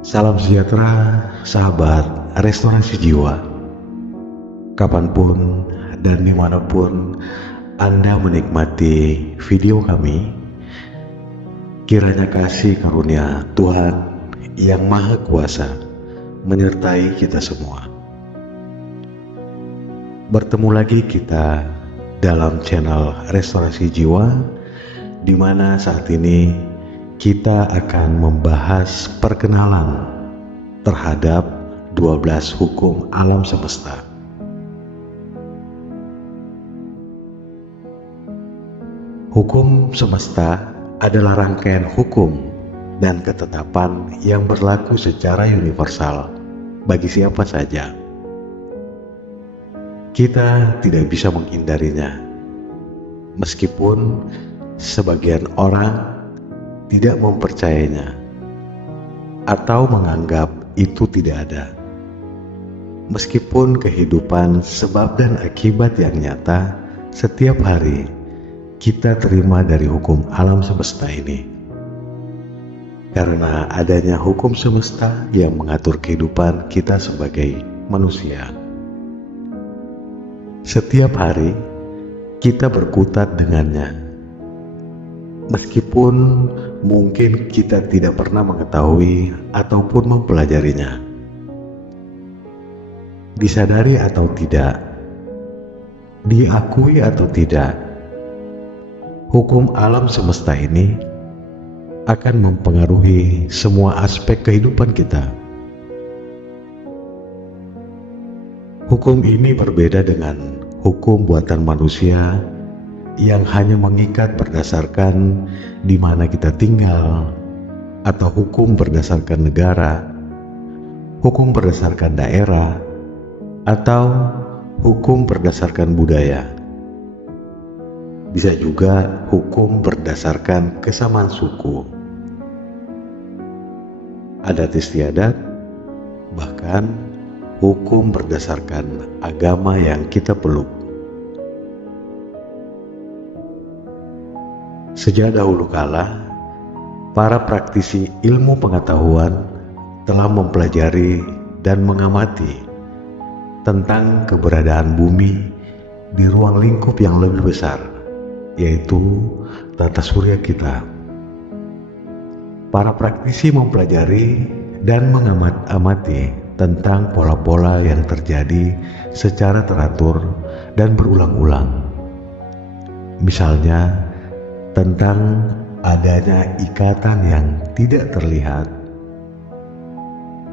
Salam sejahtera, sahabat restorasi jiwa. Kapanpun dan dimanapun Anda menikmati video kami, kiranya kasih karunia Tuhan yang Maha Kuasa menyertai kita semua. Bertemu lagi kita dalam channel Restorasi Jiwa, di mana saat ini kita akan membahas perkenalan terhadap 12 hukum alam semesta. Hukum semesta adalah rangkaian hukum dan ketetapan yang berlaku secara universal bagi siapa saja. Kita tidak bisa menghindarinya, meskipun sebagian orang tidak mempercayainya atau menganggap itu tidak ada. Meskipun kehidupan sebab dan akibat yang nyata setiap hari kita terima dari hukum alam semesta ini. Karena adanya hukum semesta yang mengatur kehidupan kita sebagai manusia. Setiap hari kita berkutat dengannya. Meskipun mungkin kita tidak pernah mengetahui ataupun mempelajarinya. Disadari atau tidak, diakui atau tidak, hukum alam semesta ini akan mempengaruhi semua aspek kehidupan kita. Hukum ini berbeda dengan hukum buatan manusia yang hanya mengikat berdasarkan di mana kita tinggal, atau hukum berdasarkan negara, hukum berdasarkan daerah, atau hukum berdasarkan budaya. Bisa juga hukum berdasarkan kesamaan suku, adat istiadat, bahkan hukum berdasarkan agama yang kita peluk. Sejak dahulu kala, para praktisi ilmu pengetahuan telah mempelajari dan mengamati tentang keberadaan bumi di ruang lingkup yang lebih besar, yaitu tata surya kita. Para praktisi mempelajari dan mengamati tentang pola-pola yang terjadi secara teratur dan berulang-ulang. Misalnya, tentang adanya ikatan yang tidak terlihat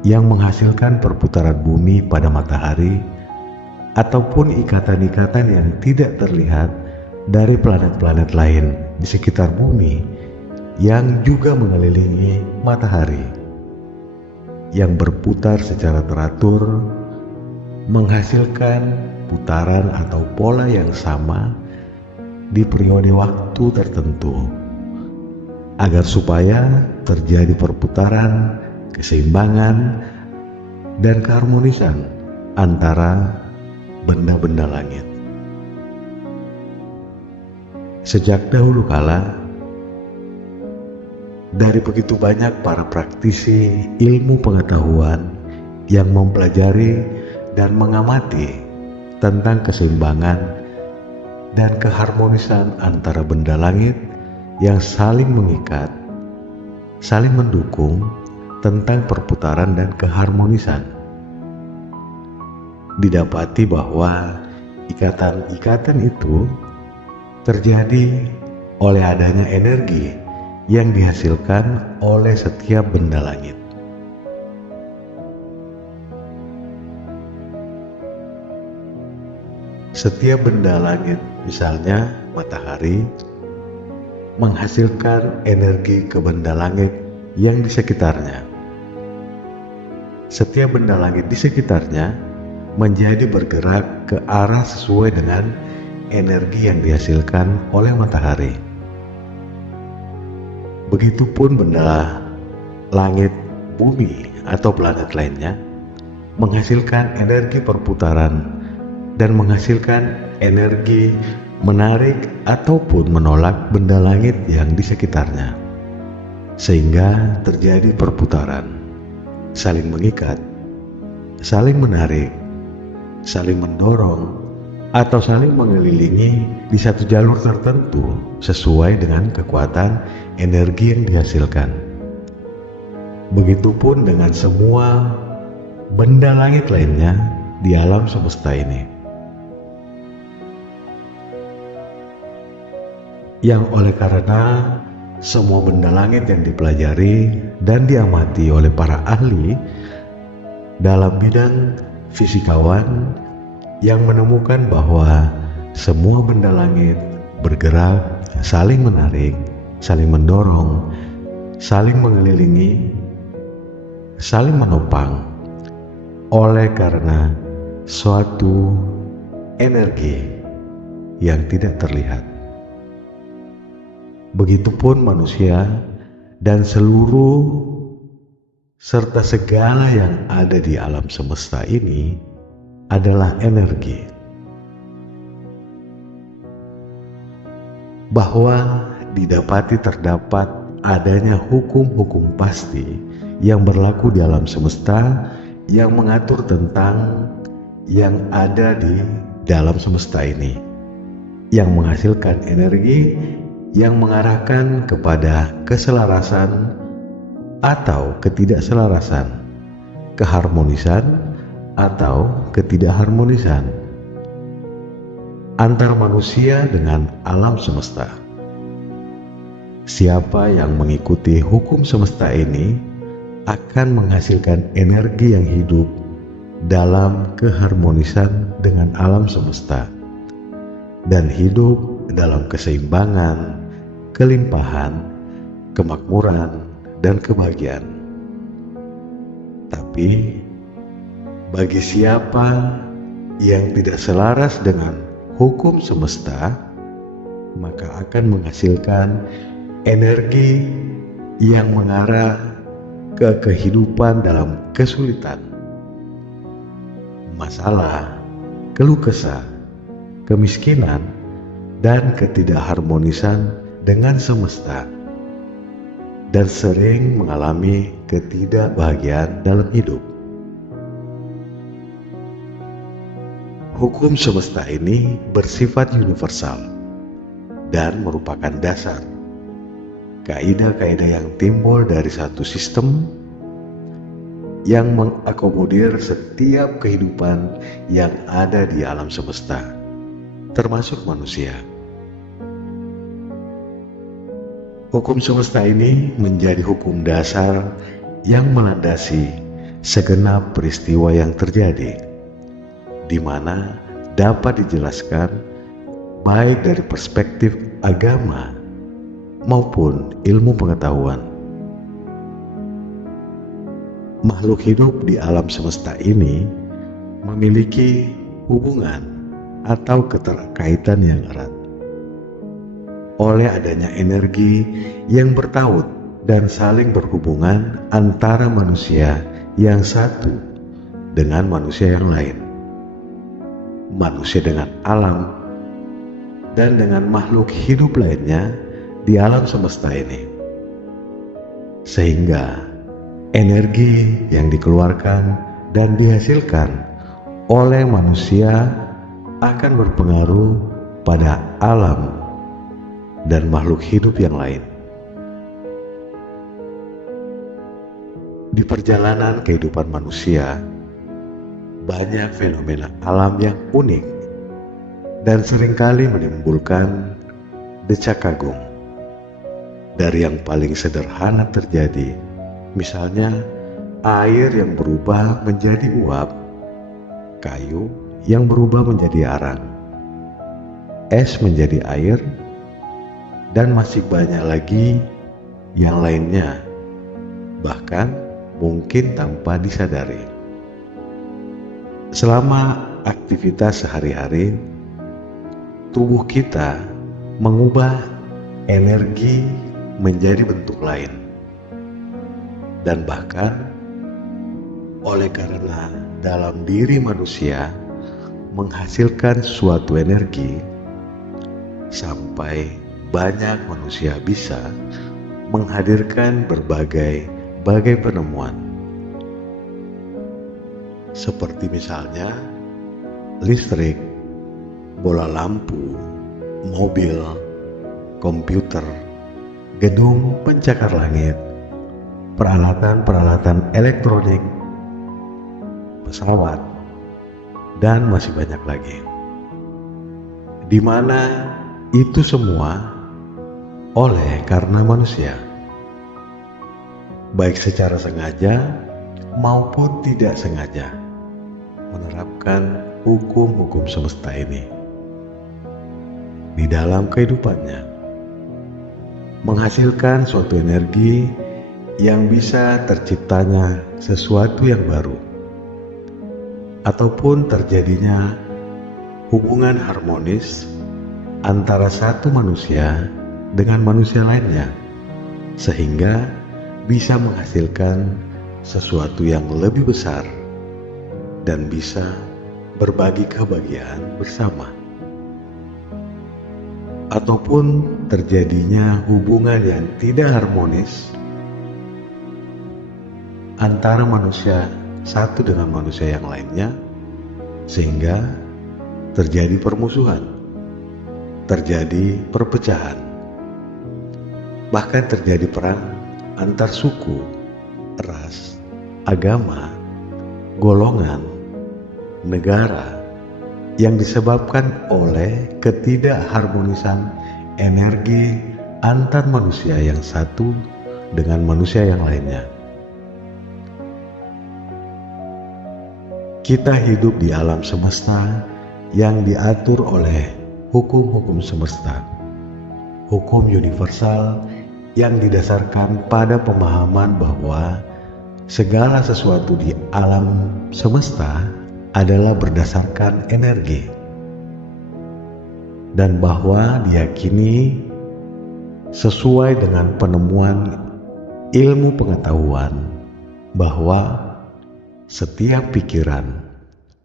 yang menghasilkan perputaran bumi pada matahari, ataupun ikatan-ikatan yang tidak terlihat dari planet-planet lain di sekitar bumi yang juga mengelilingi matahari, yang berputar secara teratur menghasilkan putaran atau pola yang sama di periode waktu tertentu, agar supaya terjadi perputaran, keseimbangan, dan keharmonisan antara benda-benda langit. Sejak dahulu kala, dari begitu banyak para praktisi ilmu pengetahuan yang mempelajari dan mengamati tentang keseimbangan dan keharmonisan antara benda langit yang saling mengikat, saling mendukung tentang perputaran dan keharmonisan. Didapati bahwa ikatan-ikatan itu terjadi oleh adanya energi yang dihasilkan oleh setiap benda langit. Setiap benda langit, misalnya matahari, menghasilkan energi ke benda langit yang di sekitarnya. Setiap benda langit di sekitarnya menjadi bergerak ke arah sesuai dengan energi yang dihasilkan oleh matahari. Begitupun benda langit, bumi, atau planet lainnya menghasilkan energi perputaran dan menghasilkan energi menarik ataupun menolak benda langit yang di sekitarnya, sehingga terjadi perputaran. saling mengikat, saling menarik, saling mendorong, atau saling mengelilingi di satu jalur tertentu sesuai dengan kekuatan energi yang dihasilkan. Begitupun dengan semua benda langit lainnya di alam semesta ini. Yang oleh karena semua benda langit yang dipelajari dan diamati oleh para ahli dalam bidang fisikawan yang menemukan bahwa semua benda langit bergerak, saling menarik, saling mendorong, saling mengelilingi, saling menopang oleh karena suatu energi yang tidak terlihat. Begitupun manusia dan seluruh serta segala yang ada di alam semesta ini adalah energi. Bahwa didapati terdapat adanya hukum-hukum pasti yang berlaku di alam semesta yang mengatur tentang yang ada di dalam semesta ini, yang menghasilkan energi yang mengarahkan kepada keselarasan atau ketidakselarasan, keharmonisan atau ketidakharmonisan antar manusia dengan alam semesta. Siapa yang mengikuti hukum semesta ini akan menghasilkan energi yang hidup dalam keharmonisan dengan alam semesta dan hidup dalam keseimbangan, kelimpahan, kemakmuran, dan kebahagiaan. Tapi bagi siapa yang tidak selaras dengan hukum semesta, maka akan menghasilkan energi yang mengarah ke kehidupan dalam kesulitan, masalah, keluh kesah, kemiskinan, dan ketidakharmonisan dengan semesta, dan sering mengalami ketidakbahagiaan dalam hidup. Hukum semesta ini bersifat universal dan merupakan dasar kaidah-kaidah yang timbul dari satu sistem yang mengakomodir setiap kehidupan yang ada di alam semesta, termasuk manusia. Hukum semesta ini menjadi hukum dasar yang melandasi segenap peristiwa yang terjadi, di mana dapat dijelaskan baik dari perspektif agama maupun ilmu pengetahuan. Makhluk hidup di alam semesta ini memiliki hubungan atau keterkaitan yang erat oleh adanya energi yang bertaut dan saling berhubungan antara manusia yang satu dengan manusia yang lain, manusia dengan alam, dan dengan makhluk hidup lainnya di alam semesta ini. Sehingga energi yang dikeluarkan dan dihasilkan oleh manusia akan berpengaruh pada alam dan makhluk hidup yang lain. Di perjalanan kehidupan manusia, banyak fenomena alam yang unik dan seringkali menimbulkan decak kagum. Dari yang paling sederhana terjadi, misalnya air yang berubah menjadi uap, kayu yang berubah menjadi arang, es menjadi air, dan masih banyak lagi yang lainnya, bahkan mungkin tanpa disadari. Selama aktivitas sehari-hari, tubuh kita mengubah energi menjadi bentuk lain, dan bahkan oleh karena dalam diri manusia menghasilkan suatu energi, sampai banyak manusia bisa menghadirkan berbagai penemuan seperti misalnya listrik, bola lampu, mobil, komputer, gedung pencakar langit, peralatan-peralatan elektronik, pesawat, dan masih banyak lagi. Di mana itu semua oleh karena manusia, baik secara sengaja maupun tidak sengaja, menerapkan hukum-hukum semesta ini di dalam kehidupannya, menghasilkan suatu energi yang bisa terciptanya sesuatu yang baru, ataupun terjadinya hubungan harmonis antara satu manusia dengan manusia lainnya, sehingga bisa menghasilkan sesuatu yang lebih besar dan bisa berbagi kebahagiaan bersama. Ataupun terjadinya hubungan yang tidak harmonis antara manusia satu dengan manusia yang lainnya, sehingga terjadi permusuhan, terjadi perpecahan, bahkan terjadi perang antar suku, ras, agama, golongan, negara, yang disebabkan oleh ketidakharmonisan energi antar manusia yang satu dengan manusia yang lainnya. Kita hidup di alam semesta yang diatur oleh hukum-hukum semesta, hukum universal yang didasarkan pada pemahaman bahwa segala sesuatu di alam semesta adalah berdasarkan energi, dan bahwa diyakini sesuai dengan penemuan ilmu pengetahuan bahwa setiap pikiran,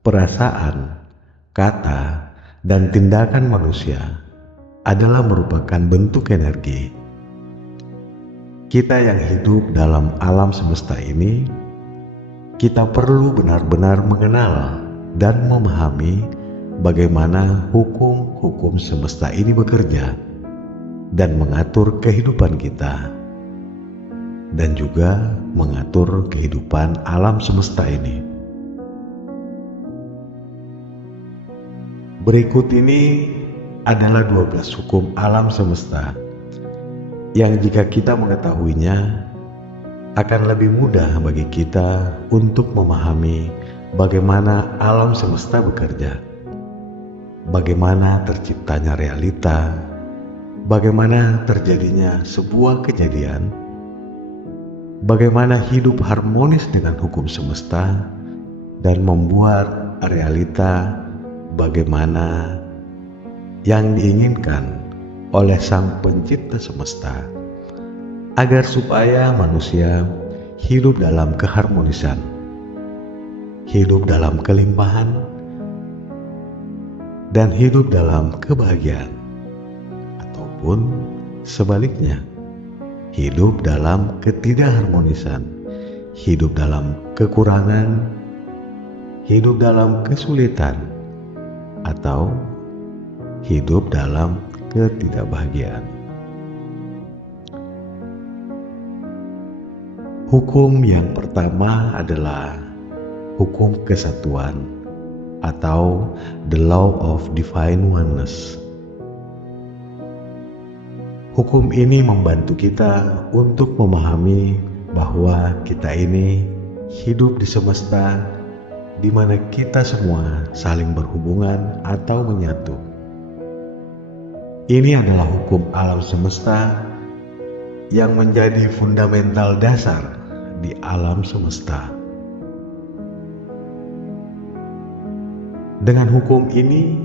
perasaan, kata, dan tindakan manusia adalah merupakan bentuk energi. Kita yang hidup dalam alam semesta ini, kita perlu benar-benar mengenal dan memahami bagaimana hukum-hukum semesta ini bekerja dan mengatur kehidupan kita, dan juga mengatur kehidupan alam semesta ini. Berikut ini adalah 12 hukum alam semesta yang jika kita mengetahuinya akan lebih mudah bagi kita untuk memahami bagaimana alam semesta bekerja, bagaimana terciptanya realita, bagaimana terjadinya sebuah kejadian, bagaimana hidup harmonis dengan hukum semesta, dan membuat realita bagaimana yang diinginkan oleh Sang Pencipta semesta, agar supaya manusia hidup dalam keharmonisan, hidup dalam kelimpahan, dan hidup dalam kebahagiaan, ataupun sebaliknya, hidup dalam ketidakharmonisan, hidup dalam kekurangan, hidup dalam kesulitan, atau hidup dalam ketidakbahagiaan. Hukum yang pertama adalah hukum kesatuan atau the law of divine oneness. Hukum ini membantu kita untuk memahami bahwa kita ini hidup di semesta di mana kita semua saling berhubungan atau menyatu. Ini adalah hukum alam semesta yang menjadi fundamental dasar di alam semesta. Dengan hukum ini,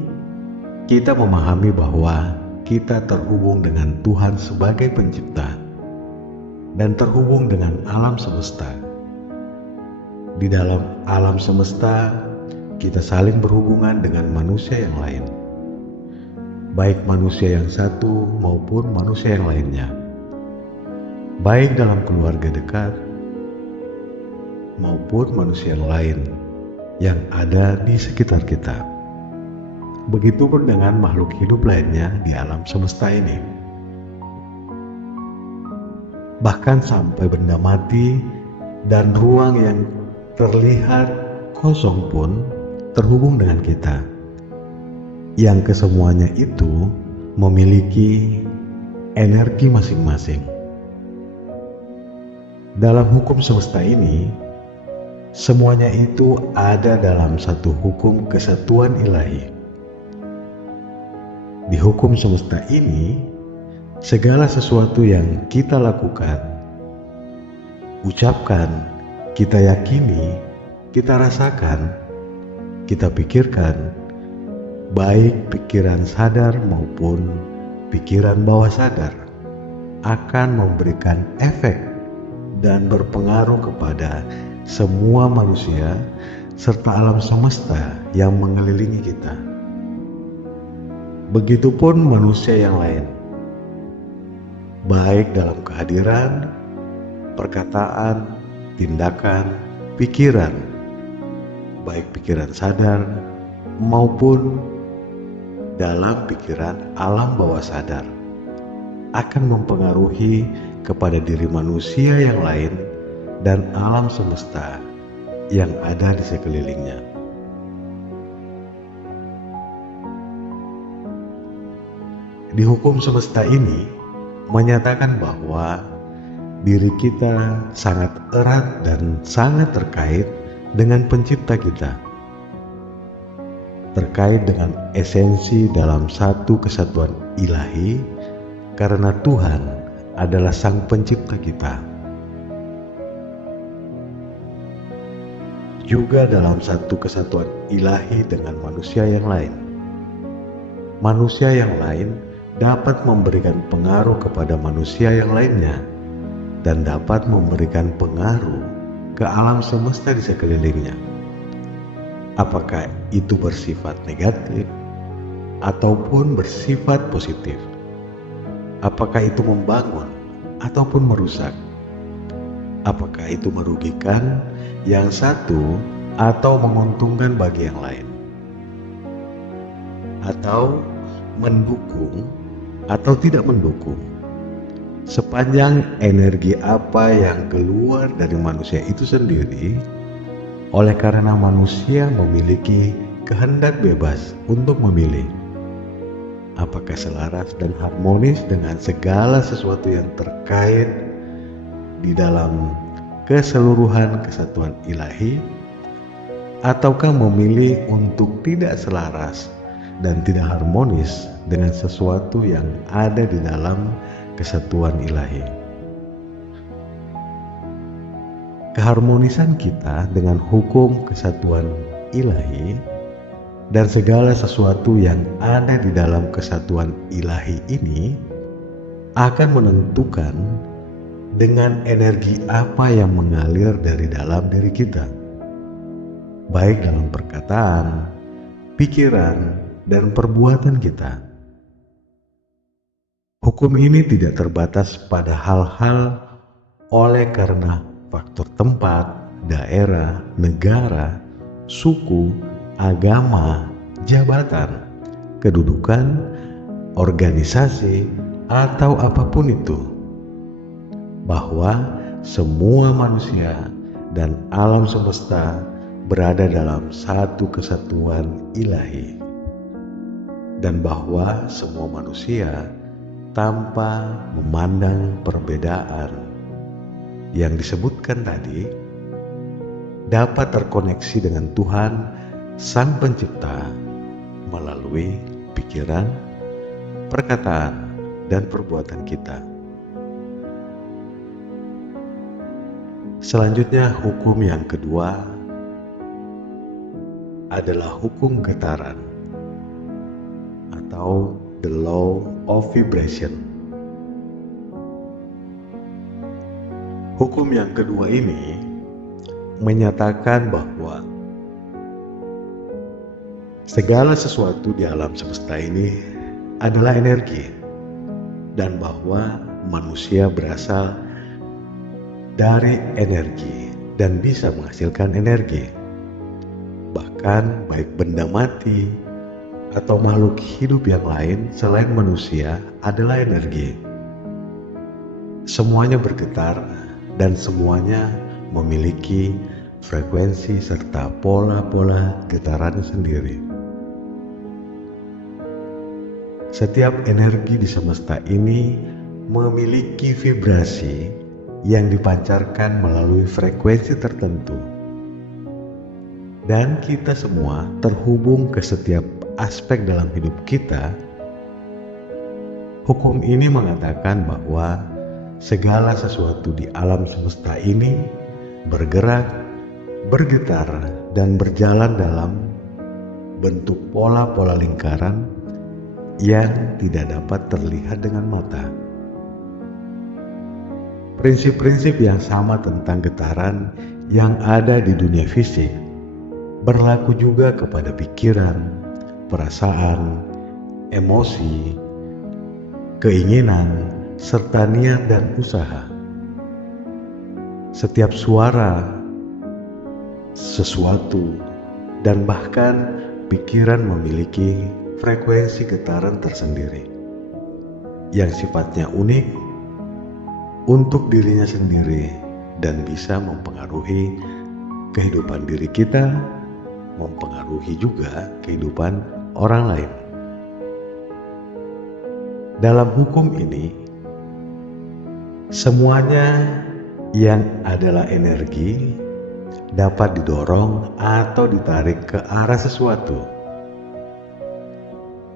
kita memahami bahwa kita terhubung dengan Tuhan sebagai pencipta dan terhubung dengan alam semesta. Di dalam alam semesta, kita saling berhubungan dengan manusia yang lain, baik manusia yang satu maupun manusia yang lainnya, baik dalam keluarga dekat maupun manusia yang lain, yang ada di sekitar kita. Begitupun dengan makhluk hidup lainnya di alam semesta ini. Bahkan sampai benda mati dan ruang yang terlihat kosong pun terhubung dengan kita, yang kesemuanya itu memiliki energi masing-masing. Dalam hukum semesta ini, semuanya itu ada dalam satu hukum kesatuan ilahi. Di hukum semesta ini, segala sesuatu yang kita lakukan, ucapkan, kita yakini, kita rasakan, kita pikirkan, baik pikiran sadar maupun pikiran bawah sadar, akan memberikan efek dan berpengaruh kepada semua manusia serta alam semesta yang mengelilingi kita. Begitupun manusia yang lain, baik dalam kehadiran, perkataan, tindakan, pikiran, baik pikiran sadar maupun dalam pikiran alam bawah sadar, akan mempengaruhi kepada diri manusia yang lain dan alam semesta yang ada di sekelilingnya. Di hukum semesta ini menyatakan bahwa diri kita sangat erat dan sangat terkait dengan pencipta kita, terkait dengan esensi dalam satu kesatuan ilahi, karena Tuhan adalah sang pencipta kita. Juga dalam satu kesatuan ilahi dengan manusia yang lain. Manusia yang lain dapat memberikan pengaruh kepada manusia yang lainnya dan dapat memberikan pengaruh ke alam semesta di sekelilingnya. Apakah itu bersifat negatif ataupun bersifat positif? Apakah itu membangun ataupun merusak? Apakah itu merugikan yang satu atau menguntungkan bagi yang lain? Atau mendukung atau tidak mendukung? Sepanjang energi apa yang keluar dari manusia itu sendiri, oleh karena manusia memiliki kehendak bebas untuk memilih apakah selaras dan harmonis dengan segala sesuatu yang terkait di dalam keseluruhan kesatuan ilahi, ataukah memilih untuk tidak selaras dan tidak harmonis dengan sesuatu yang ada di dalam kesatuan ilahi. Keharmonisan kita dengan hukum kesatuan ilahi dan segala sesuatu yang ada di dalam kesatuan ilahi ini akan menentukan dengan energi apa yang mengalir dari dalam diri kita, baik dalam perkataan, pikiran, dan perbuatan kita. Hukum ini tidak terbatas pada hal-hal oleh karena faktor tempat, daerah, negara, suku, agama, jabatan, kedudukan, organisasi, atau apapun itu, bahwa semua manusia dan alam semesta berada dalam satu kesatuan ilahi, dan bahwa semua manusia tanpa memandang perbedaan yang disebutkan tadi dapat terkoneksi dengan Tuhan Sang Pencipta melalui pikiran, perkataan, dan perbuatan kita. Selanjutnya, hukum yang kedua adalah hukum getaran atau the law of vibration. Hukum yang kedua ini menyatakan bahwa segala sesuatu di alam semesta ini adalah energi, dan bahwa manusia berasal dari energi dan bisa menghasilkan energi. Bahkan baik benda mati atau makhluk hidup yang lain selain manusia adalah energi. Semuanya bergetar dan semuanya memiliki frekuensi serta pola-pola getarannya sendiri. Setiap energi di semesta ini memiliki vibrasi yang dipancarkan melalui frekuensi tertentu. Dan kita semua terhubung ke setiap aspek dalam hidup kita. Hukum ini mengatakan bahwa segala sesuatu di alam semesta ini bergerak, bergetar, dan berjalan dalam bentuk pola-pola lingkaran yang tidak dapat terlihat dengan mata. Prinsip-prinsip yang sama tentang getaran yang ada di dunia fisik berlaku juga kepada pikiran, perasaan, emosi, keinginan, serta niat dan usaha. Setiap suara, sesuatu, dan bahkan pikiran memiliki frekuensi getaran tersendiri yang sifatnya unik untuk dirinya sendiri dan bisa mempengaruhi kehidupan diri kita, mempengaruhi juga kehidupan orang lain. Dalam hukum ini, semuanya yang adalah energi dapat didorong atau ditarik ke arah sesuatu.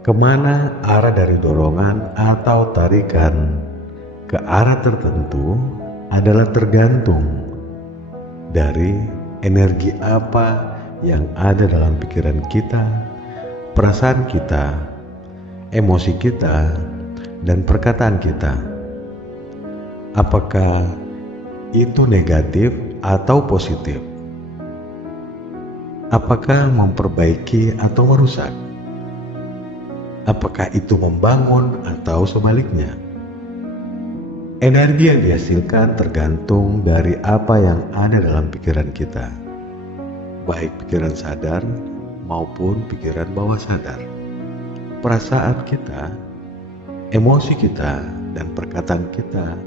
Kemana arah dari dorongan atau tarikan ke arah tertentu adalah tergantung dari energi apa yang ada dalam pikiran kita, perasaan kita, emosi kita, dan perkataan kita. Apakah itu negatif atau positif? Apakah memperbaiki atau merusak? Apakah itu membangun atau sebaliknya? Energi yang dihasilkan tergantung dari apa yang ada dalam pikiran kita, baik pikiran sadar maupun pikiran bawah sadar. Perasaan kita, emosi kita, dan perkataan kita,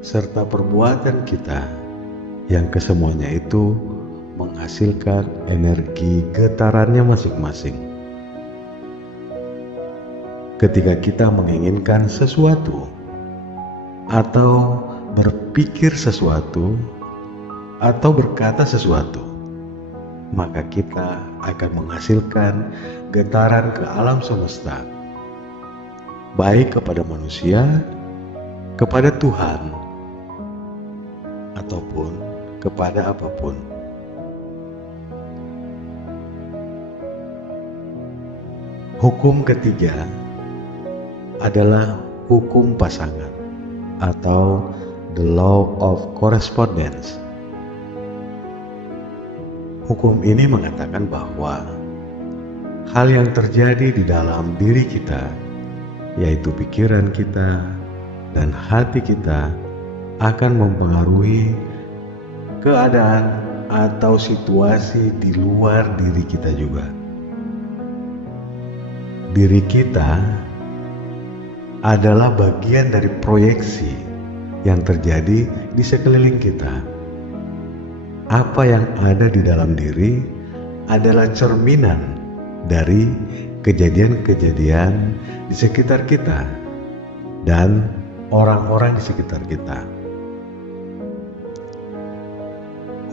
serta perbuatan kita, yang kesemuanya itu menghasilkan energi getarannya masing-masing. Ketika kita menginginkan sesuatu, atau berpikir sesuatu, atau berkata sesuatu, maka kita akan menghasilkan getaran ke alam semesta, baik kepada manusia, kepada Tuhan, ataupun kepada apapun. Hukum ketiga adalah hukum pasangan atau the law of correspondence. Hukum ini mengatakan bahwa hal yang terjadi di dalam diri kita, yaitu pikiran kita dan hati kita, akan mempengaruhi keadaan atau situasi di luar diri kita juga. Diri kita adalah bagian dari proyeksi yang terjadi di sekeliling kita. Apa yang ada di dalam diri adalah cerminan dari kejadian-kejadian di sekitar kita dan orang-orang di sekitar kita.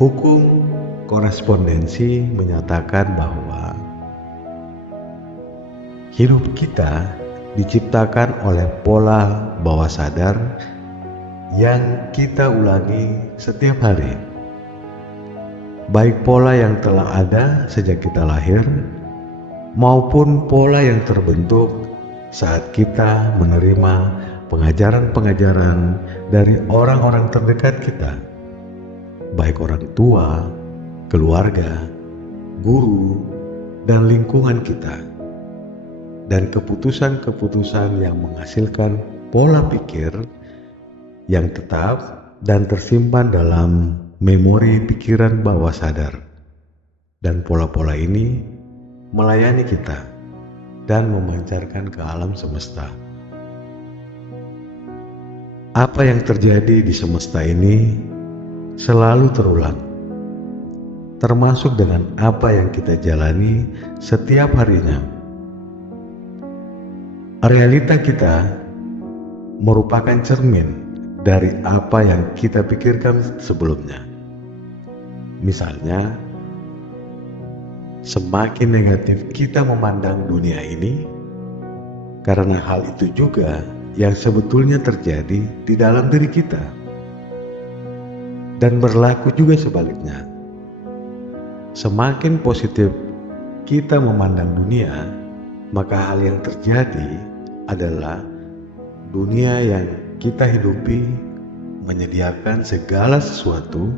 Hukum korespondensi menyatakan bahwa hidup kita diciptakan oleh pola bawah sadar yang kita ulangi setiap hari. Baik pola yang telah ada sejak kita lahir, maupun pola yang terbentuk saat kita menerima pengajaran-pengajaran dari orang-orang terdekat kita, baik orang tua, keluarga, guru, dan lingkungan kita. Dan keputusan-keputusan yang menghasilkan pola pikir yang tetap dan tersimpan dalam memori pikiran bawah sadar. dan pola-pola ini melayani kita dan memancarkan ke alam semesta. Apa yang terjadi di semesta ini selalu terulang, termasuk dengan apa yang kita jalani setiap harinya. Realita kita merupakan cermin dari apa yang kita pikirkan sebelumnya. Misalnya, semakin negatif kita memandang dunia ini, karena hal itu juga yang sebetulnya terjadi di dalam diri kita. Dan berlaku juga sebaliknya. Semakin positif kita memandang dunia, maka hal yang terjadi adalah dunia yang kita hidupi menyediakan segala sesuatu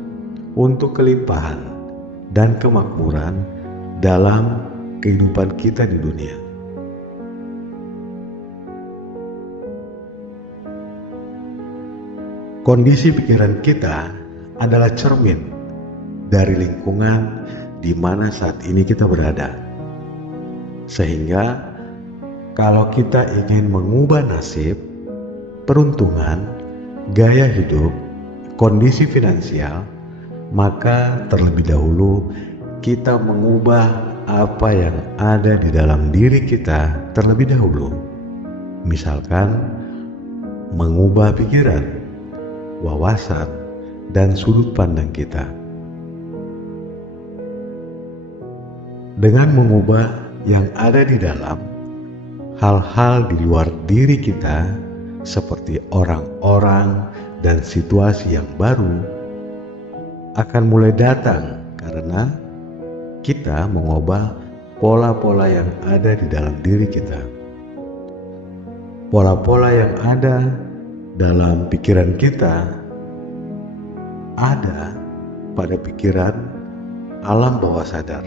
untuk kelimpahan dan kemakmuran dalam kehidupan kita di dunia. Kondisi pikiran kita adalah cermin dari lingkungan di mana saat ini kita berada. Sehingga kalau kita ingin mengubah nasib, peruntungan, gaya hidup, kondisi finansial, maka terlebih dahulu kita mengubah apa yang ada di dalam diri kita terlebih dahulu. Misalkan mengubah pikiran, wawasan, dan sudut pandang kita. Dengan mengubah yang ada di dalam, hal-hal di luar diri kita seperti orang-orang dan situasi yang baru akan mulai datang karena kita mengubah pola-pola yang ada di dalam diri kita. Pola-pola yang ada dalam pikiran kita ada pada pikiran alam bawah sadar.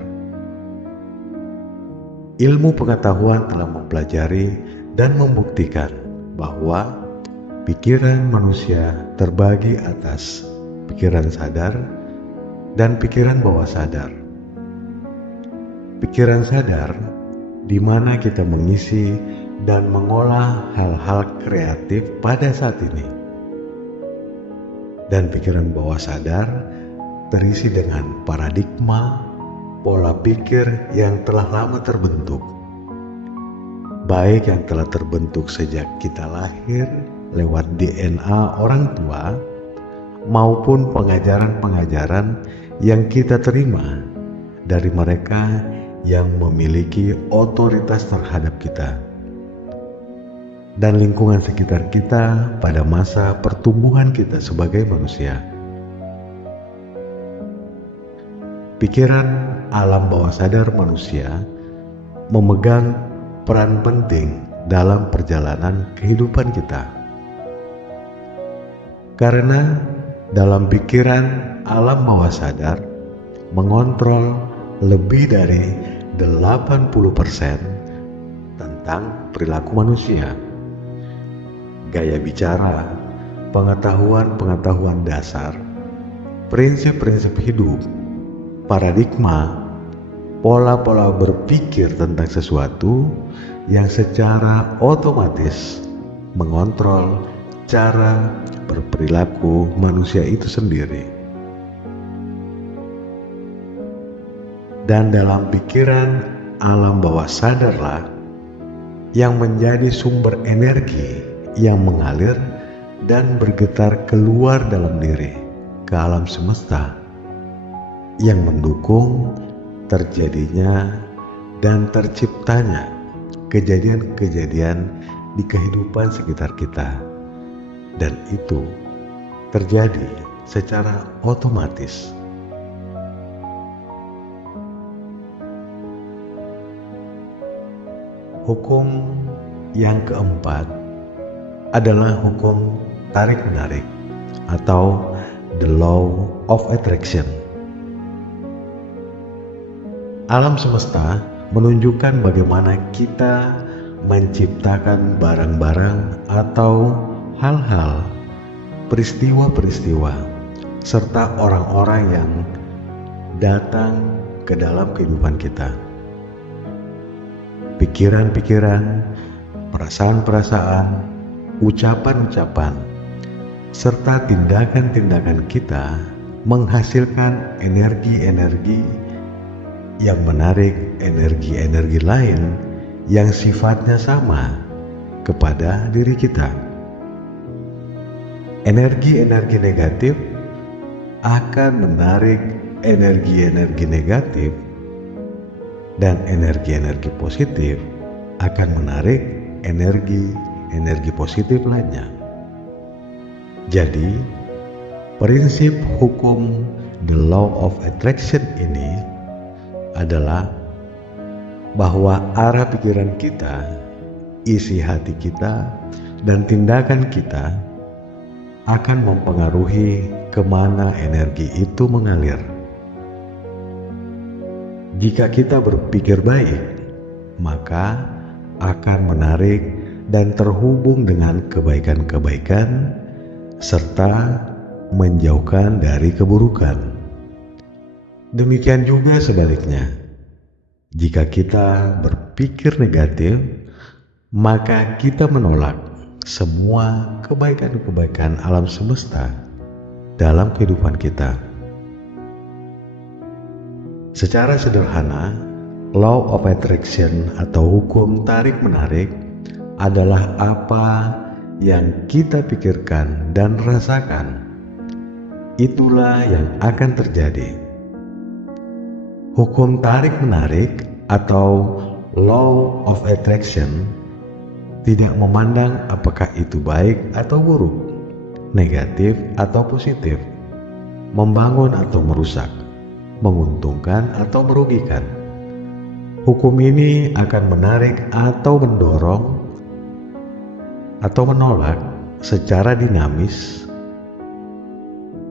Ilmu pengetahuan telah mempelajari dan membuktikan bahwa pikiran manusia terbagi atas pikiran sadar dan pikiran bawah sadar. Pikiran sadar di mana kita mengisi dan mengolah hal-hal kreatif pada saat ini. Dan pikiran bawah sadar terisi dengan paradigma, pola pikir yang telah lama terbentuk. Baik yang telah terbentuk sejak kita lahir lewat DNA orang tua, maupun pengajaran-pengajaran yang kita terima dari mereka yang memiliki otoritas terhadap kita dan lingkungan sekitar kita pada masa pertumbuhan kita sebagai manusia. Pikiran alam bawah sadar manusia memegang peran penting dalam perjalanan kehidupan kita. Karena dalam pikiran alam bawah sadar mengontrol lebih dari 80% tentang perilaku manusia. Gaya bicara, pengetahuan-pengetahuan dasar, prinsip-prinsip hidup, paradigma, pola-pola berpikir tentang sesuatu yang secara otomatis mengontrol cara berperilaku manusia itu sendiri. Dan dalam pikiran alam bawah sadarlah yang menjadi sumber energi yang mengalir dan bergetar keluar dalam diri ke alam semesta, yang mendukung terjadinya dan terciptanya kejadian-kejadian di kehidupan sekitar kita, dan itu terjadi secara otomatis. Hukum yang keempat adalah hukum tarik-menarik atau the law of attraction. Alam semesta menunjukkan bagaimana kita menciptakan barang-barang atau hal-hal, peristiwa-peristiwa, serta orang-orang yang datang ke dalam kehidupan kita. Pikiran-pikiran, perasaan-perasaan, ucapan-ucapan, serta tindakan-tindakan kita menghasilkan energi-energi yang menarik energi-energi lain yang sifatnya sama kepada diri kita. Energi-energi negatif akan menarik energi-energi negatif, dan energi-energi positif akan menarik energi-energi positif lainnya. Jadi, prinsip hukum the law of attraction ini adalah bahwa arah pikiran kita, isi hati kita, dan tindakan kita akan mempengaruhi kemana energi itu mengalir. Jika kita berpikir baik, maka akan menarik dan terhubung dengan kebaikan-kebaikan serta menjauhkan dari keburukan. Demikian juga sebaliknya. Jika kita berpikir negatif, maka kita menolak semua kebaikan-kebaikan alam semesta dalam kehidupan kita. Secara sederhana, law of attraction atau hukum tarik-menarik adalah apa yang kita pikirkan dan rasakan. Itulah yang akan terjadi. Hukum tarik-menarik atau law of attraction tidak memandang apakah itu baik atau buruk, negatif atau positif, membangun atau merusak, menguntungkan atau merugikan. Hukum ini akan menarik atau mendorong atau menolak secara dinamis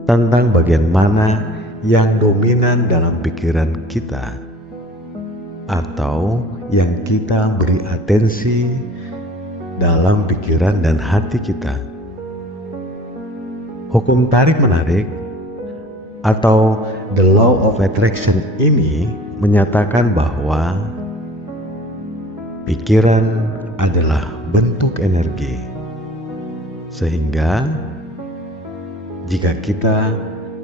tentang bagian mana yang dominan dalam pikiran kita atau yang kita beri atensi dalam pikiran dan hati kita. Hukum tarik-menarik atau the law of attraction ini menyatakan bahwa pikiran adalah bentuk energi, sehingga jika kita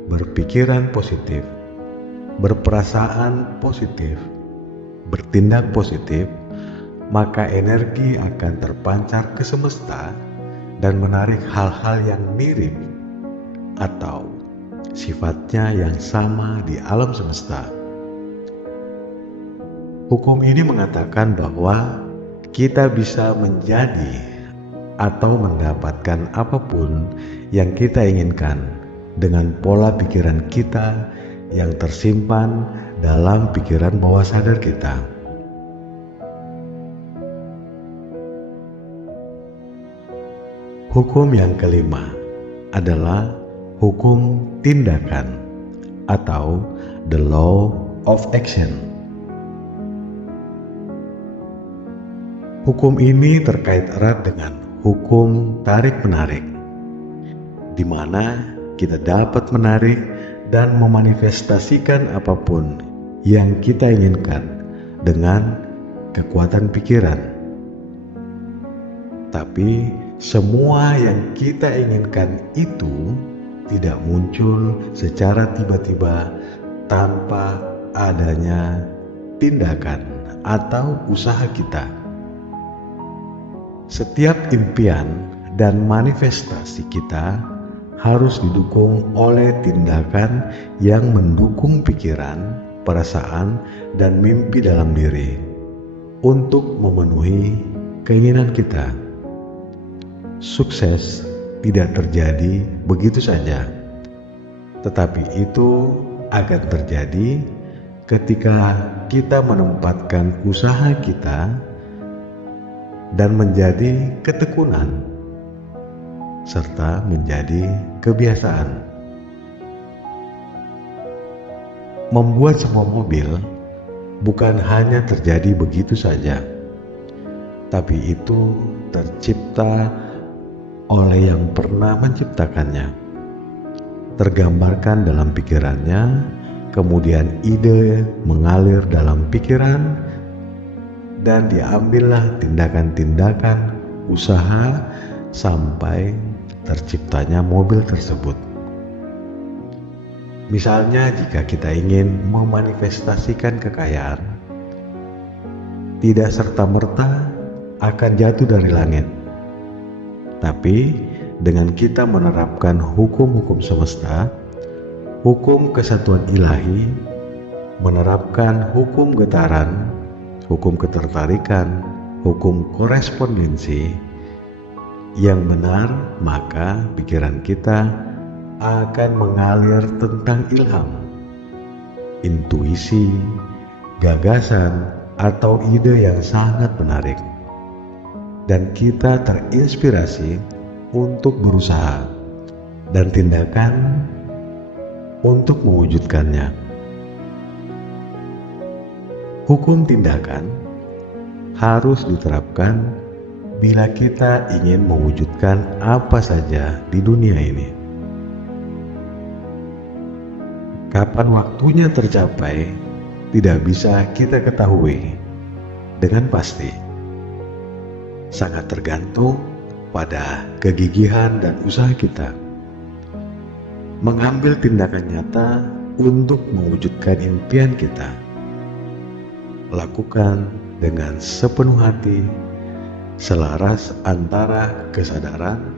berpikiran positif, berperasaan positif, bertindak positif, maka energi akan terpancar ke semesta dan menarik hal-hal yang mirip atau sifatnya yang sama di alam semesta. Hukum ini mengatakan bahwa kita bisa menjadi atau mendapatkan apapun yang kita inginkan dengan pola pikiran kita yang tersimpan dalam pikiran bawah sadar kita. Hukum yang kelima adalah hukum tindakan atau the law of action. Hukum ini terkait erat dengan hukum tarik-menarik, di mana kita dapat menarik dan memanifestasikan apapun yang kita inginkan dengan kekuatan pikiran. Tapi semua yang kita inginkan itu tidak muncul secara tiba-tiba tanpa adanya tindakan atau usaha kita. Setiap impian dan manifestasi kita harus didukung oleh tindakan yang mendukung pikiran, perasaan, dan mimpi dalam diri untuk memenuhi keinginan kita. Sukses tidak terjadi begitu saja, tetapi itu akan terjadi ketika kita menempatkan usaha kita dan menjadi ketekunan serta menjadi kebiasaan. Membuat sebuah mobil bukan hanya terjadi begitu saja, tapi itu tercipta oleh yang pernah menciptakannya, tergambarkan dalam pikirannya, kemudian ide mengalir dalam pikiran, dan diambillah tindakan-tindakan usaha sampai terciptanya mobil tersebut. Misalnya jika kita ingin memanifestasikan kekayaan, tidak serta-merta akan jatuh dari langit. Tapi dengan kita menerapkan hukum-hukum semesta, hukum kesatuan ilahi, menerapkan hukum getaran, hukum ketertarikan, hukum korespondensi yang benar, maka pikiran kita akan mengalir tentang ilham, intuisi, gagasan, atau ide yang sangat menarik. Dan kita terinspirasi untuk berusaha dan tindakan untuk mewujudkannya. Hukum tindakan harus diterapkan bila kita ingin mewujudkan apa saja di dunia ini. Kapan waktunya tercapai tidak bisa kita ketahui dengan pasti. Sangat tergantung pada kegigihan dan usaha kita mengambil tindakan nyata untuk mewujudkan impian kita. Lakukan dengan sepenuh hati, selaras antara kesadaran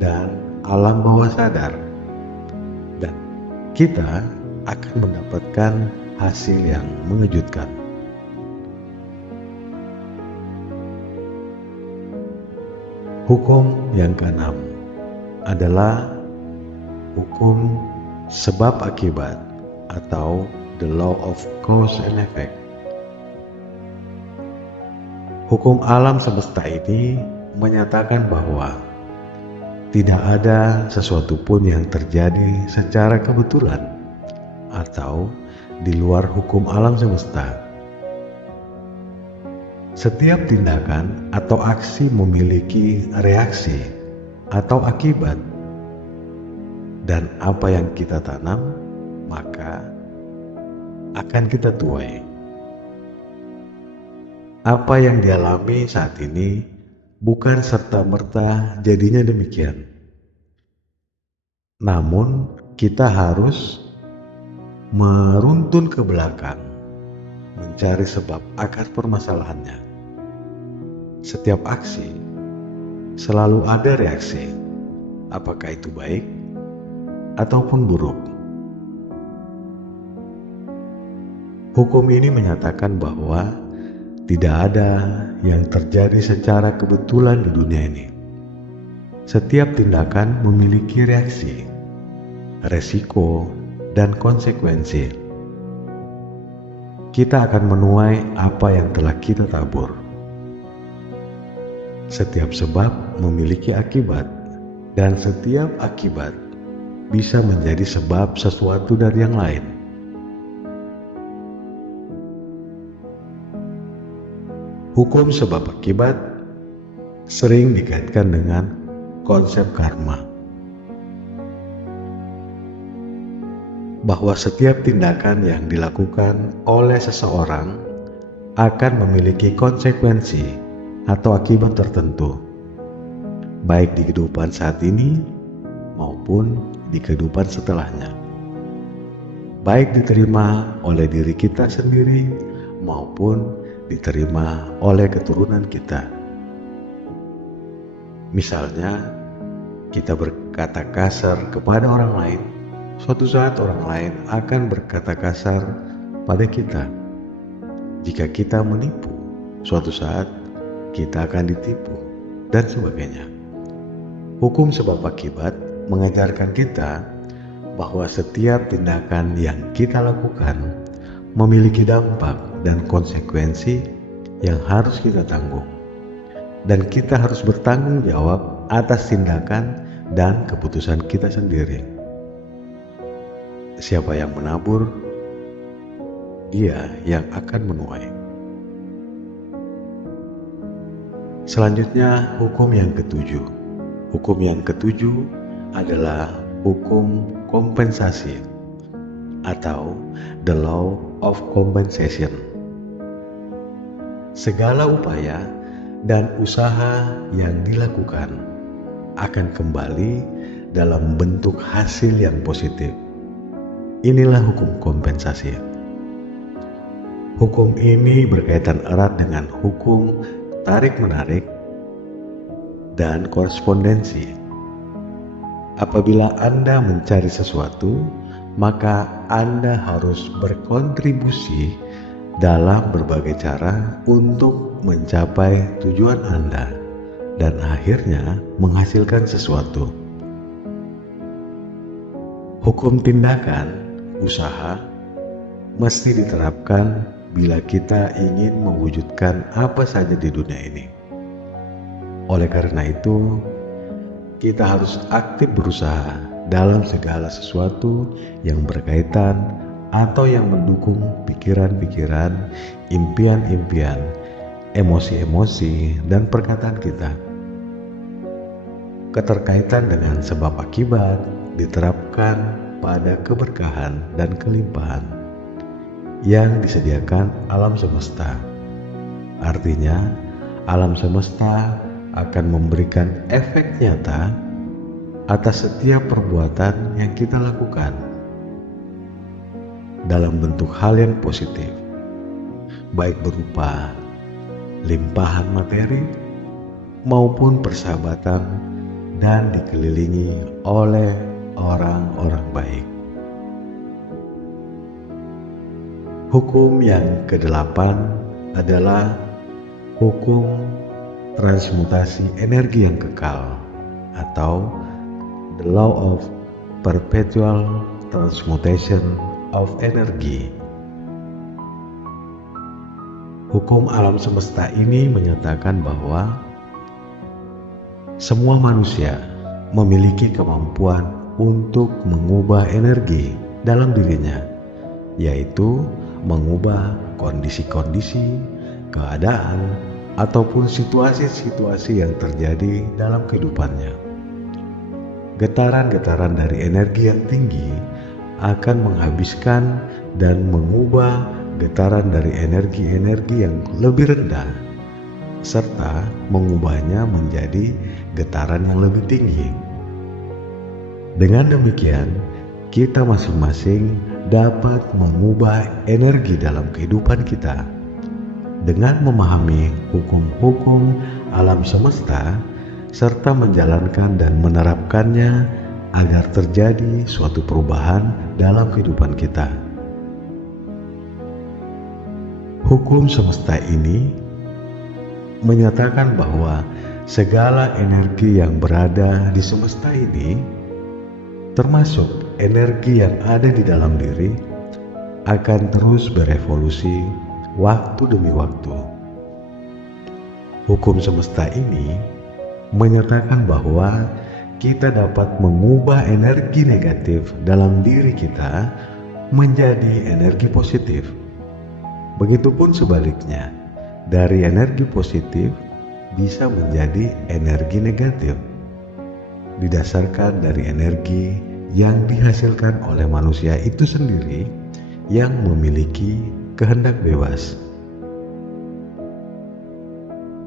dan alam bawah sadar, dan kita akan mendapatkan hasil yang mengejutkan. Hukum yang keenam adalah hukum sebab akibat atau the law of cause and effect. Hukum alam semesta ini menyatakan bahwa tidak ada sesuatu pun yang terjadi secara kebetulan atau di luar hukum alam semesta. Setiap tindakan atau aksi memiliki reaksi atau akibat, dan apa yang kita tanam maka akan kita tuai. Apa yang dialami saat ini bukan serta-merta jadinya demikian. Namun kita harus meruntun ke belakang, mencari sebab akar permasalahannya. Setiap aksi selalu ada reaksi, apakah itu baik ataupun buruk. Hukum ini menyatakan bahwa tidak ada yang terjadi secara kebetulan di dunia ini. Setiap tindakan memiliki reaksi, resiko, dan konsekuensi. Kita akan menuai apa yang telah kita tabur. Setiap sebab memiliki akibat, dan setiap akibat bisa menjadi sebab sesuatu dari yang lain. Hukum sebab akibat sering dikaitkan dengan konsep karma, bahwa setiap tindakan yang dilakukan oleh seseorang akan memiliki konsekuensi atau akibat tertentu, baik di kehidupan saat ini maupun di kehidupan setelahnya, baik diterima oleh diri kita sendiri maupun diterima oleh keturunan kita. Misalnya, kita berkata kasar kepada orang lain, suatu saat orang lain akan berkata kasar pada kita. Jika kita menipu, suatu saat kita akan ditipu, dan sebagainya. Hukum sebab akibat mengajarkan kita bahwa setiap tindakan yang kita lakukan memiliki dampak dan konsekuensi yang harus kita tanggung, dan kita harus bertanggung jawab atas tindakan dan keputusan kita sendiri. Siapa yang menabur, ia yang akan menuai. Selanjutnya, hukum yang ketujuh. Hukum yang ketujuh adalah hukum kompensasi. atau the law of compensation. Segala upaya dan usaha yang dilakukan akan kembali dalam bentuk hasil yang positif. Inilah hukum kompensasi. Hukum ini berkaitan erat dengan hukum tarik-menarik dan korespondensi. Apabila Anda mencari sesuatu, maka Anda harus berkontribusi dalam berbagai cara untuk mencapai tujuan Anda dan akhirnya menghasilkan sesuatu. Hukum tindakan usaha mesti diterapkan bila kita ingin mewujudkan apa saja di dunia ini. Oleh karena itu, kita harus aktif berusaha dalam segala sesuatu yang berkaitan atau yang mendukung pikiran-pikiran, impian-impian, emosi-emosi, dan perkataan kita. Keterkaitan dengan sebab akibat diterapkan pada keberkahan dan kelimpahan yang disediakan alam semesta. Artinya, alam semesta akan memberikan efek nyata atas setiap perbuatan yang kita lakukan dalam bentuk hal yang positif, baik berupa limpahan materi maupun persahabatan dan dikelilingi oleh orang-orang baik. Hukum yang ke-8 adalah hukum transmutasi energi yang kekal atau the law of perpetual transmutation of energy. Hukum alam semesta ini menyatakan bahwa semua manusia memiliki kemampuan untuk mengubah energi dalam dirinya, yaitu mengubah kondisi-kondisi, keadaan, ataupun situasi-situasi yang terjadi dalam kehidupannya. Getaran-getaran dari energi yang tinggi akan menghabiskan dan mengubah getaran dari energi-energi yang lebih rendah, serta mengubahnya menjadi getaran yang lebih tinggi. Dengan demikian, kita masing-masing dapat mengubah energi dalam kehidupan kita. Dengan memahami hukum-hukum alam semesta, serta menjalankan dan menerapkannya agar terjadi suatu perubahan dalam kehidupan kita. Hukum semesta ini menyatakan bahwa segala energi yang berada di semesta ini, termasuk energi yang ada di dalam diri, akan terus berevolusi waktu demi waktu. Hukum semesta ini menyatakan bahwa kita dapat mengubah energi negatif dalam diri kita menjadi energi positif. Begitupun sebaliknya, dari energi positif bisa menjadi energi negatif, didasarkan dari energi yang dihasilkan oleh manusia itu sendiri yang memiliki kehendak bebas.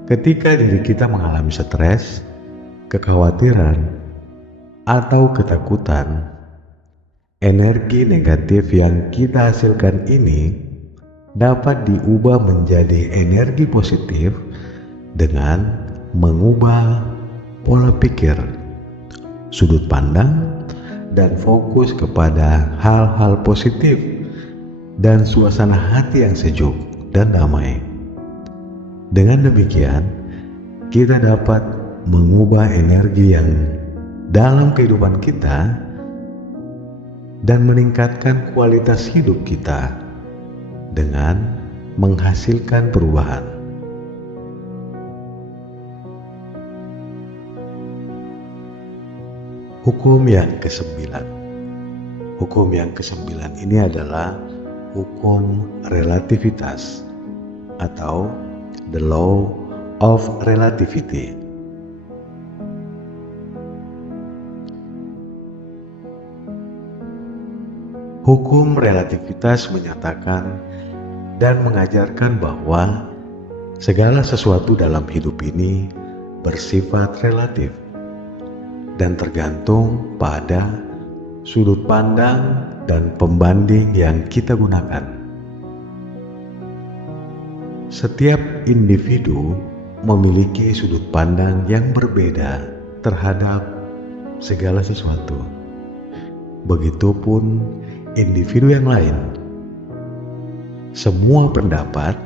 Ketika diri kita mengalami stres, kekhawatiran, atau ketakutan, energi negatif yang kita hasilkan ini dapat diubah menjadi energi positif dengan mengubah pola pikir, sudut pandang, dan fokus kepada hal-hal positif dan suasana hati yang sejuk dan damai. Dengan demikian, kita dapat mengubah energi yang dalam kehidupan kita dan meningkatkan kualitas hidup kita dengan menghasilkan perubahan. Hukum yang ke-9. Hukum yang ke-9 ini adalah hukum relativitas atau the law of relativity. Hukum relativitas menyatakan dan mengajarkan bahwa segala sesuatu dalam hidup ini bersifat relatif dan tergantung pada sudut pandang dan pembanding yang kita gunakan. Setiap individu memiliki sudut pandang yang berbeda terhadap segala sesuatu. Begitupun individu yang lain. Semua pendapat,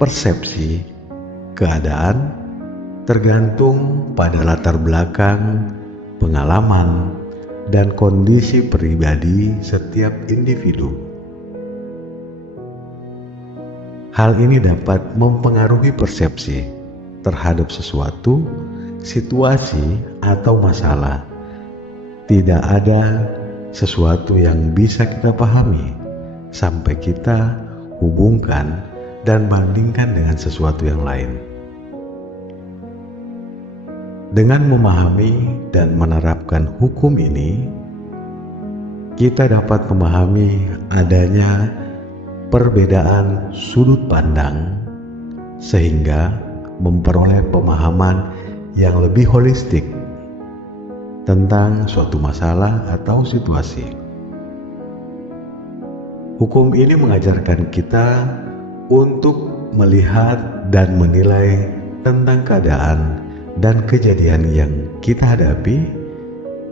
persepsi, keadaan tergantung pada latar belakang, pengalaman, dan kondisi pribadi setiap individu. Hal ini dapat mempengaruhi persepsi terhadap sesuatu, situasi, atau masalah. Tidak ada sesuatu yang bisa kita pahami sampai kita hubungkan dan bandingkan dengan sesuatu yang lain. Dengan memahami dan menerapkan hukum ini, kita dapat memahami adanya perbedaan sudut pandang sehingga memperoleh pemahaman yang lebih holistik tentang suatu masalah atau situasi. Hukum ini mengajarkan kita untuk melihat dan menilai tentang keadaan dan kejadian yang kita hadapi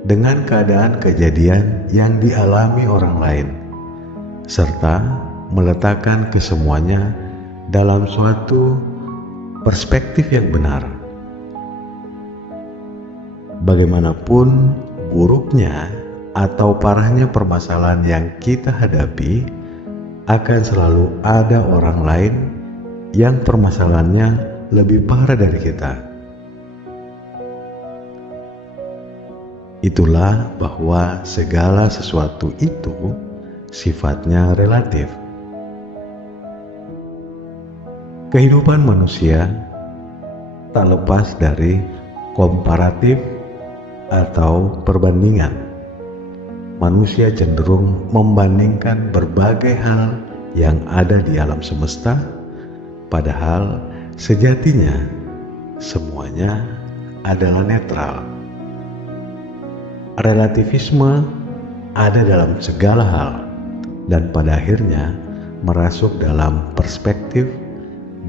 dengan keadaan kejadian yang dialami orang lain, serta meletakkan kesemuanya dalam suatu perspektif yang benar. Bagaimanapun buruknya atau parahnya permasalahan yang kita hadapi, akan selalu ada orang lain yang permasalahannya lebih parah dari kita. Itulah bahwa segala sesuatu itu sifatnya relatif. Kehidupan manusia tak lepas dari komparatif atau perbandingan. Manusia cenderung membandingkan berbagai hal yang ada di alam semesta, padahal sejatinya semuanya adalah netral. Relativisme ada dalam segala hal dan pada akhirnya merasuk dalam perspektif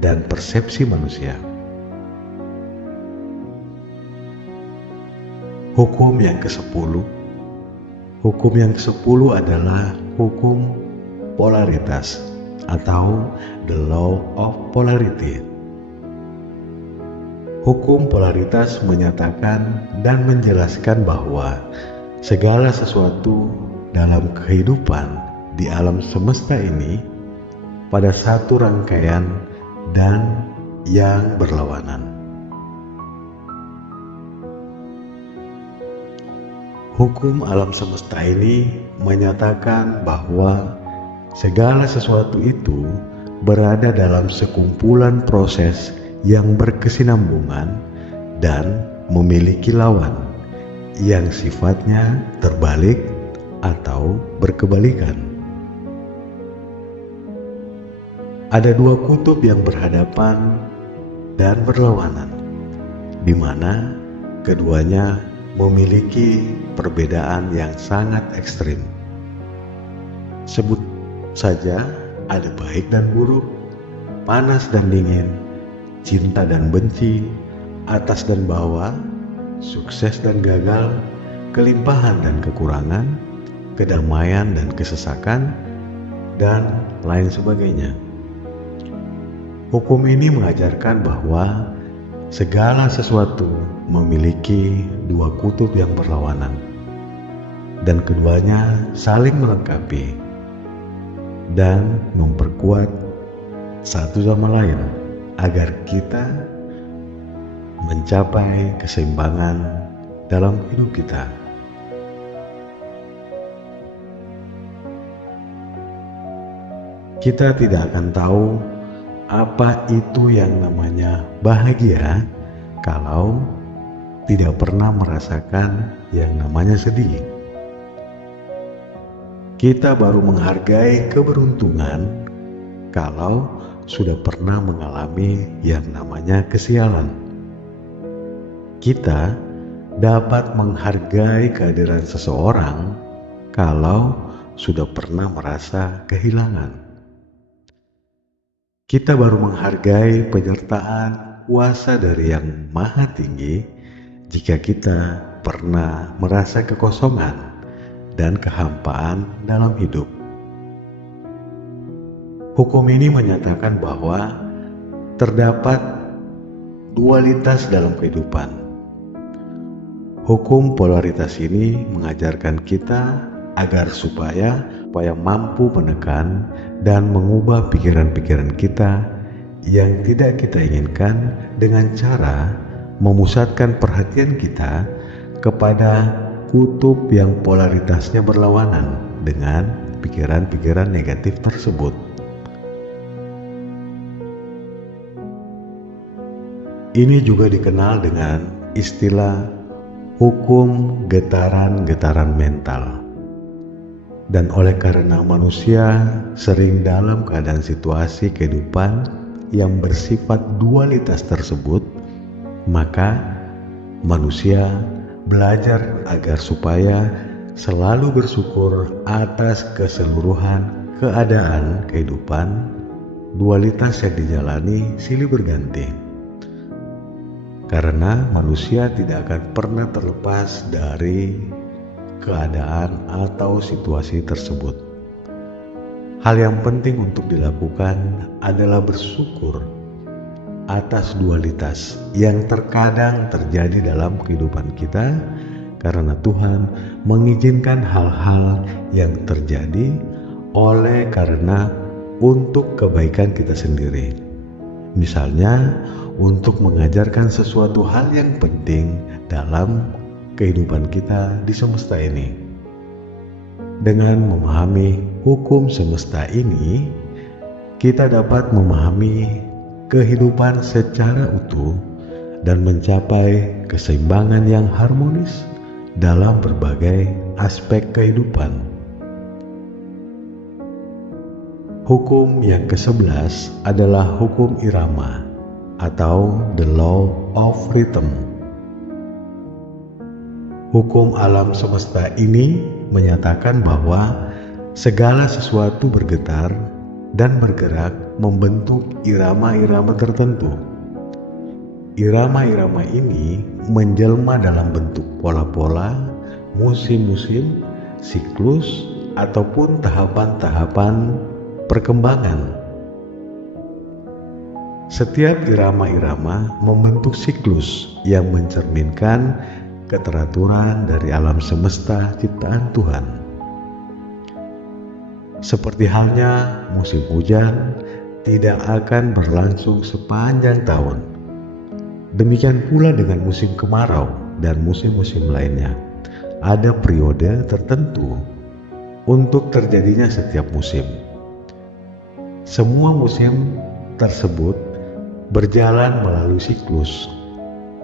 dan persepsi manusia. Hukum yang ke-10 adalah hukum polaritas atau the law of polarity. Hukum polaritas menyatakan dan menjelaskan bahwa segala sesuatu dalam kehidupan di alam semesta ini pada satu rangkaian dan yang berlawanan. Hukum alam semesta ini menyatakan bahwa segala sesuatu itu berada dalam sekumpulan proses yang berkesinambungan dan memiliki lawan yang sifatnya terbalik atau berkebalikan. Ada dua kutub yang berhadapan dan berlawanan, di mana keduanya memiliki perbedaan yang sangat ekstrim. Sebut saja ada baik dan buruk, panas dan dingin, cinta dan benci, atas dan bawah, sukses dan gagal, kelimpahan dan kekurangan, kedamaian dan kesesakan, dan lain sebagainya. Hukum ini mengajarkan bahwa segala sesuatu memiliki dua kutub yang berlawanan, dan keduanya saling melengkapi dan memperkuat satu sama lain agar kita mencapai keseimbangan dalam hidup kita. Kita tidak akan tahu apa itu yang namanya bahagia kalau tidak pernah merasakan yang namanya sedih. Kita baru menghargai keberuntungan kalau sudah pernah mengalami yang namanya kesialan. Kita dapat menghargai kehadiran seseorang kalau sudah pernah merasa kehilangan. Kita baru menghargai penyertaan kuasa dari Yang Maha Tinggi jika kita pernah merasa kekosongan dan kehampaan dalam hidup. Hukum ini menyatakan bahwa terdapat dualitas dalam kehidupan. Hukum polaritas ini mengajarkan kita agar supaya mampu menekan dan mengubah pikiran-pikiran kita yang tidak kita inginkan dengan cara memusatkan perhatian kita kepada kutub yang polaritasnya berlawanan dengan pikiran-pikiran negatif tersebut. Ini juga dikenal dengan istilah hukum getaran-getaran mental. Dan oleh karena manusia sering dalam keadaan situasi kehidupan yang bersifat dualitas tersebut, maka manusia belajar agar supaya selalu bersyukur atas keseluruhan keadaan kehidupan dualitas yang dijalani silih berganti. Karena manusia tidak akan pernah terlepas dari keadaan atau situasi tersebut. Hal yang penting untuk dilakukan adalah bersyukur atas dualitas yang terkadang terjadi dalam kehidupan kita, karena Tuhan mengizinkan hal-hal yang terjadi oleh karena untuk kebaikan kita sendiri. Misalnya untuk mengajarkan sesuatu hal yang penting dalam kehidupan kita di semesta ini. Dengan memahami hukum semesta ini, kita dapat memahami kehidupan secara utuh dan mencapai keseimbangan yang harmonis dalam berbagai aspek kehidupan. Hukum yang ke-11 adalah hukum irama atau the law of rhythm. Hukum alam semesta ini menyatakan bahwa segala sesuatu bergetar dan bergerak membentuk irama-irama tertentu. Irama-irama ini menjelma dalam bentuk pola-pola, musim-musim, siklus, ataupun tahapan-tahapan perkembangan. Setiap irama-irama membentuk siklus yang mencerminkan keteraturan dari alam semesta ciptaan Tuhan. Seperti halnya musim hujan tidak akan berlangsung sepanjang tahun. Demikian pula dengan musim kemarau dan musim-musim lainnya. Ada periode tertentu untuk terjadinya setiap musim. Semua musim tersebut berjalan melalui siklus,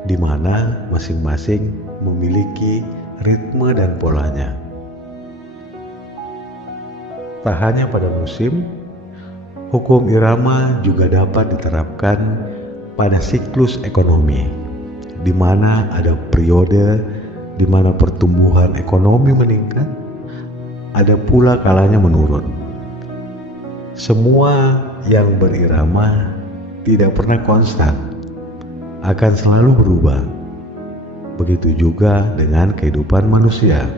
di mana masing-masing memiliki ritme dan polanya. Tak hanya pada musim, hukum irama juga dapat diterapkan pada siklus ekonomi, di mana ada periode di mana pertumbuhan ekonomi meningkat, ada pula kalanya menurun. Semua yang berirama tidak pernah konstan, akan selalu berubah. Begitu juga dengan kehidupan manusia.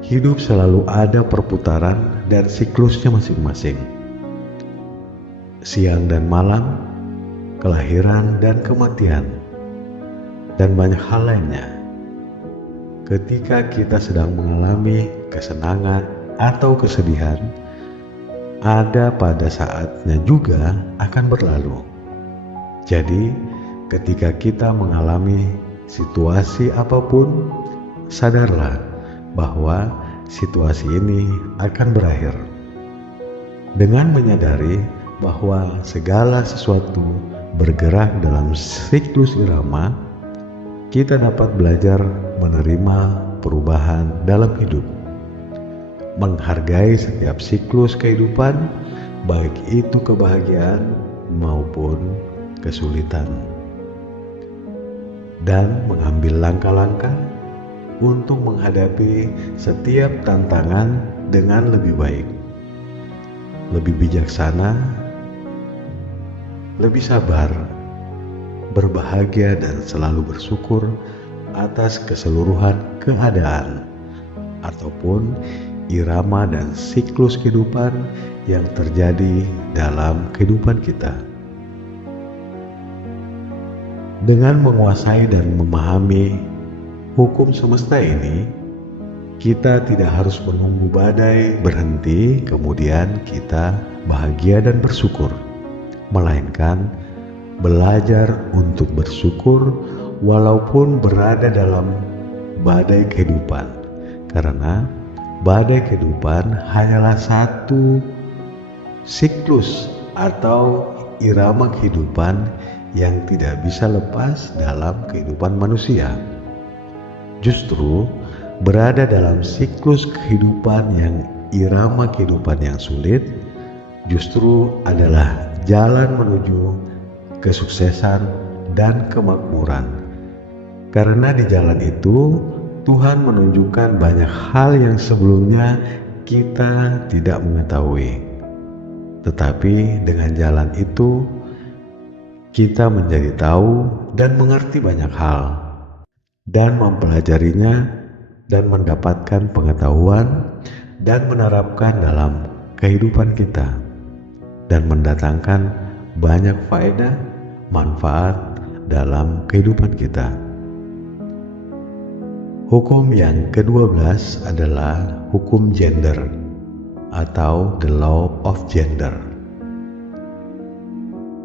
Hidup selalu ada perputaran dan siklusnya masing-masing. Siang dan malam, kelahiran dan kematian, dan banyak hal lainnya. Ketika kita sedang mengalami kesenangan atau kesedihan, ada pada saatnya juga akan berlalu. Jadi, ketika kita mengalami situasi apapun, sadarlah bahwa situasi ini akan berakhir. Dengan menyadari bahwa segala sesuatu bergerak dalam siklus irama, kita dapat belajar menerima perubahan dalam hidup. menghargai setiap siklus kehidupan, baik itu kebahagiaan maupun kesulitan, dan mengambil langkah-langkah untuk menghadapi setiap tantangan dengan lebih baik, lebih bijaksana, lebih sabar, berbahagia, dan selalu bersyukur atas keseluruhan keadaan ataupun irama dan siklus kehidupan yang terjadi dalam kehidupan kita. Dengan menguasai dan memahami hukum semesta ini, kita tidak harus menunggu badai berhenti kemudian kita bahagia dan bersyukur, melainkan belajar untuk bersyukur walaupun berada dalam badai kehidupan, karena badai kehidupan hanyalah satu siklus atau irama kehidupan yang tidak bisa lepas dalam kehidupan manusia. Justru berada dalam siklus kehidupan yang irama kehidupan yang sulit justru adalah jalan menuju kesuksesan dan kemakmuran. Karena di jalan itu Tuhan menunjukkan banyak hal yang sebelumnya kita tidak mengetahui. Tetapi dengan jalan itu kita menjadi tahu dan mengerti banyak hal, dan mempelajarinya dan mendapatkan pengetahuan dan menerapkan dalam kehidupan kita dan mendatangkan banyak faedah manfaat dalam kehidupan kita. Hukum yang ke-12 adalah hukum gender atau the law of gender.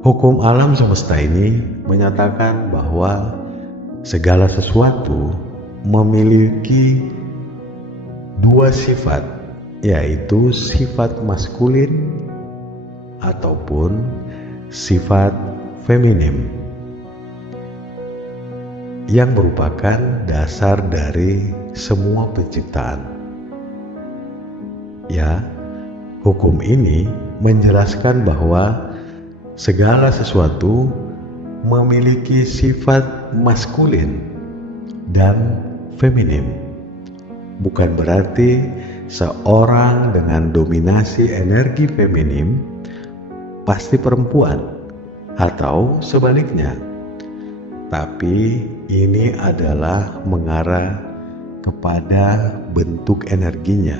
Hukum alam semesta ini menyatakan bahwa segala sesuatu memiliki dua sifat, yaitu sifat maskulin ataupun sifat feminim, yang merupakan dasar dari semua penciptaan. Ya, hukum ini menjelaskan bahwa segala sesuatu memiliki sifat maskulin dan feminim. Bukan berarti seorang dengan dominasi energi feminim pasti perempuan atau sebaliknya. Tapi ini adalah mengarah kepada bentuk energinya.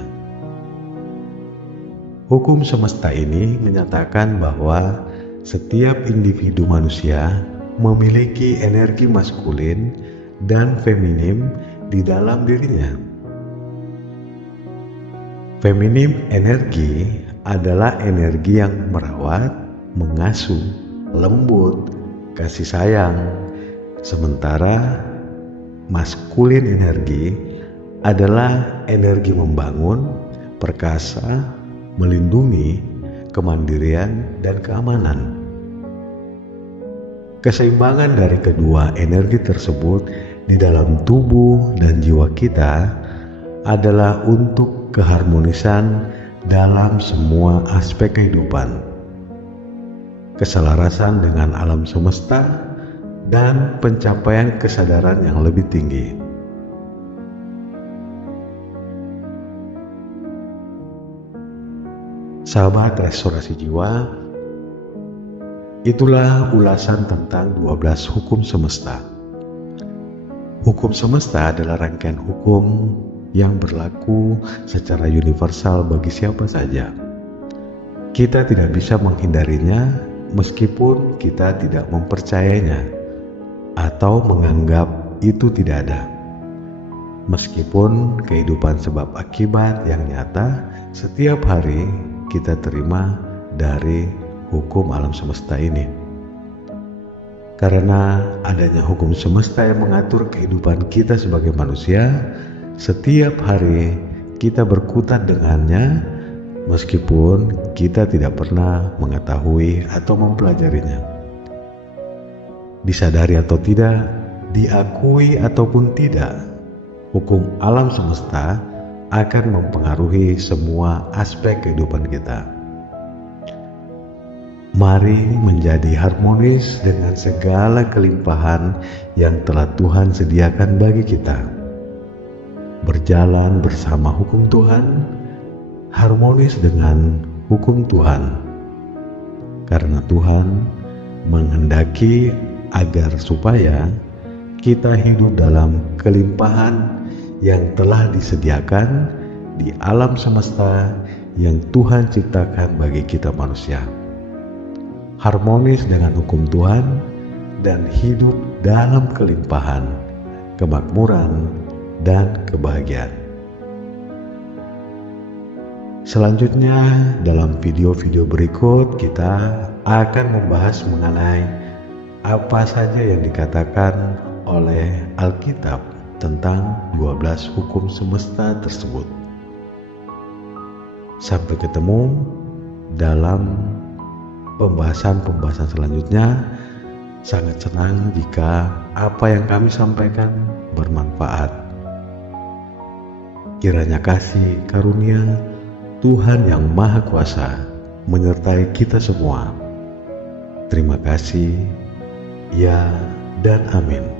Hukum semesta ini menyatakan bahwa setiap individu manusia memiliki energi maskulin dan feminim di dalam dirinya. Feminim energi adalah energi yang merawat, mengasuh, lembut, kasih sayang. Sementara maskulin energi adalah energi membangun, perkasa, melindungi, kemandirian, dan keamanan. Keseimbangan dari kedua energi tersebut di dalam tubuh dan jiwa kita adalah untuk keharmonisan dalam semua aspek kehidupan, keselarasan dengan alam semesta, dan pencapaian kesadaran yang lebih tinggi. Sahabat restorasi jiwa, itulah ulasan tentang 12 hukum semesta. Hukum semesta adalah rangkaian hukum yang berlaku secara universal bagi siapa saja. Kita tidak bisa menghindarinya meskipun kita tidak mempercayainya atau menganggap itu tidak ada. Meskipun kehidupan sebab akibat yang nyata setiap hari kita terima dari hukum alam semesta ini. Karena adanya hukum semesta yang mengatur kehidupan kita sebagai manusia, setiap hari kita berkutat dengannya meskipun kita tidak pernah mengetahui atau mempelajarinya. Disadari atau tidak, diakui ataupun tidak, hukum alam semesta akan mempengaruhi semua aspek kehidupan kita. Mari menjadi harmonis dengan segala kelimpahan yang telah Tuhan sediakan bagi kita. Berjalan bersama hukum Tuhan, harmonis dengan hukum Tuhan. Karena Tuhan menghendaki agar supaya kita hidup dalam kelimpahan yang telah disediakan di alam semesta yang Tuhan ciptakan bagi kita manusia. Harmonis dengan hukum Tuhan dan hidup dalam kelimpahan, kemakmuran, dan kebahagiaan. Selanjutnya, dalam video-video berikut kita akan membahas mengenai apa saja yang dikatakan oleh Alkitab tentang 12 hukum semesta tersebut. Sampai ketemu dalam pembahasan-pembahasan selanjutnya. Sangat senang jika apa yang kami sampaikan bermanfaat. Kiranya kasih karunia Tuhan yang Maha Kuasa menyertai kita semua. Terima kasih, ya dan amin.